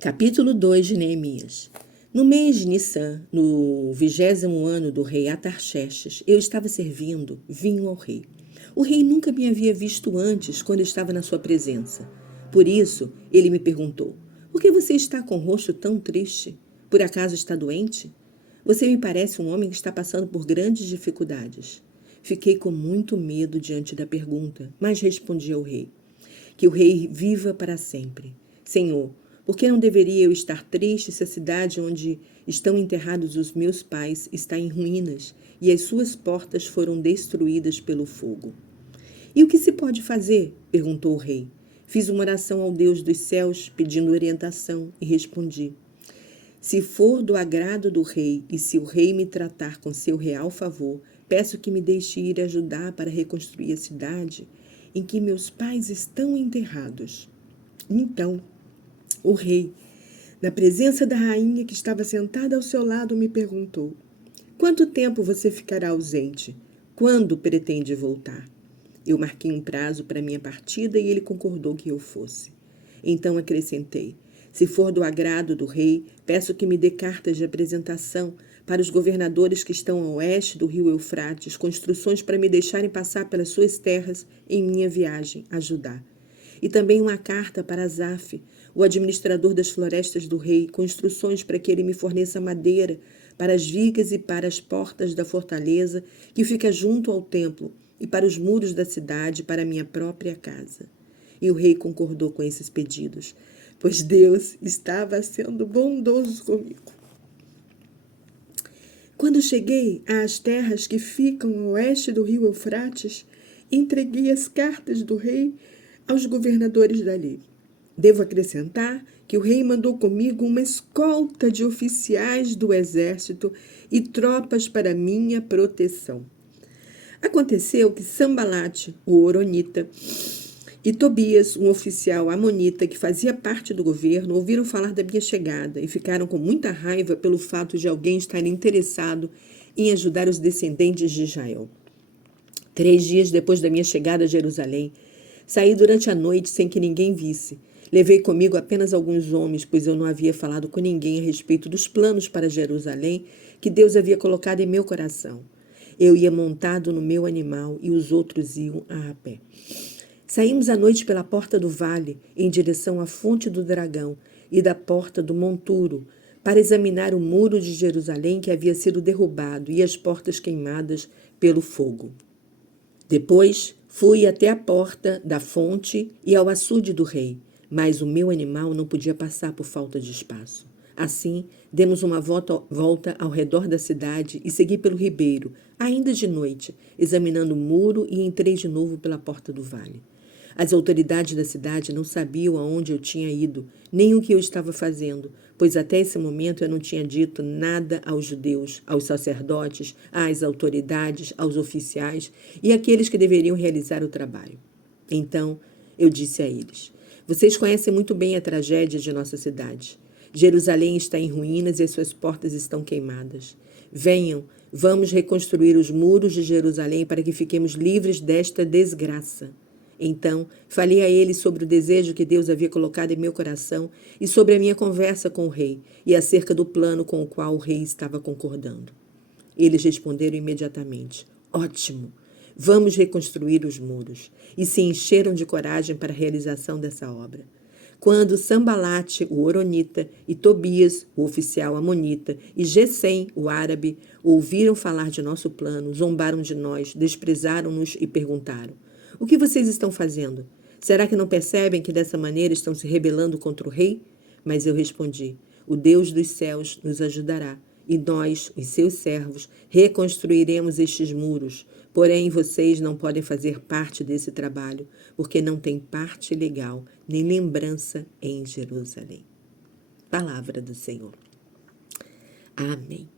Capítulo 2 de Neemias. No mês de Nissan, no 20º ano do rei Atarxerxes, eu estava servindo vinho ao rei. O rei nunca me havia visto antes quando estava na sua presença. Por isso, ele me perguntou: por que você está com o rosto tão triste? Por acaso está doente? Você me parece um homem que está passando por grandes dificuldades. Fiquei com muito medo diante da pergunta, mas respondi ao rei: que o rei viva para sempre. Senhor, por que não deveria eu estar triste se a cidade onde estão enterrados os meus pais está em ruínas e as suas portas foram destruídas pelo fogo? E o que se pode fazer? Perguntou o rei. Fiz uma oração ao Deus dos céus, pedindo orientação, e respondi: se for do agrado do rei e se o rei me tratar com seu real favor, peço que me deixe ir ajudar para reconstruir a cidade em que meus pais estão enterrados. Então, o rei, na presença da rainha que estava sentada ao seu lado, me perguntou: quanto tempo você ficará ausente? Quando pretende voltar? Eu marquei um prazo para minha partida e ele concordou que eu fosse. Então acrescentei: se for do agrado do rei, peço que me dê cartas de apresentação para os governadores que estão a oeste do rio Eufrates, com instruções para me deixarem passar pelas suas terras em minha viagem, ajudar. E também uma carta para Asaf, o administrador das florestas do rei, com instruções para que ele me forneça madeira para as vigas e para as portas da fortaleza que fica junto ao templo, e para os muros da cidade, para minha própria casa. E o rei concordou com esses pedidos, pois Deus estava sendo bondoso comigo. Quando cheguei às terras que ficam a oeste do rio Eufrates, entreguei as cartas do rei aos governadores dali. Devo acrescentar que o rei mandou comigo uma escolta de oficiais do exército e tropas para minha proteção. Aconteceu que Sambalate, o Horonita, e Tobias, um oficial amonita que fazia parte do governo, ouviram falar da minha chegada e ficaram com muita raiva pelo fato de alguém estar interessado em ajudar os descendentes de Israel. 3 dias depois da minha chegada a Jerusalém, saí durante a noite sem que ninguém visse. Levei comigo apenas alguns homens, pois eu não havia falado com ninguém a respeito dos planos para Jerusalém que Deus havia colocado em meu coração. Eu ia montado no meu animal e os outros iam a pé. Saímos à noite pela porta do vale, em direção à fonte do dragão e da porta do monturo, para examinar o muro de Jerusalém que havia sido derrubado e as portas queimadas pelo fogo. Depois fui até a porta da fonte e ao açude do rei, mas o meu animal não podia passar por falta de espaço. Assim, demos uma volta ao redor da cidade e segui pelo ribeiro, ainda de noite, examinando o muro, e entrei de novo pela porta do vale. As autoridades da cidade não sabiam aonde eu tinha ido, nem o que eu estava fazendo, pois até esse momento eu não tinha dito nada aos judeus, aos sacerdotes, às autoridades, aos oficiais e àqueles que deveriam realizar o trabalho. Então, eu disse a eles: vocês conhecem muito bem a tragédia de nossa cidade. Jerusalém está em ruínas e as suas portas estão queimadas. Venham, vamos reconstruir os muros de Jerusalém para que fiquemos livres desta desgraça. Então, falei a eles sobre o desejo que Deus havia colocado em meu coração e sobre a minha conversa com o rei e acerca do plano com o qual o rei estava concordando. Eles responderam imediatamente: ótimo, vamos reconstruir os muros. E se encheram de coragem para a realização dessa obra. Quando Sambalate, o Horonita, e Tobias, o oficial amonita, e Gesem, o árabe, ouviram falar de nosso plano, zombaram de nós, desprezaram-nos e perguntaram: o que vocês estão fazendo? Será que não percebem que dessa maneira estão se rebelando contra o rei? Mas eu respondi: o Deus dos céus nos ajudará, e nós, os seus servos, reconstruiremos estes muros. Porém, vocês não podem fazer parte desse trabalho, porque não tem parte legal, nem lembrança em Jerusalém. Palavra do Senhor. Amém.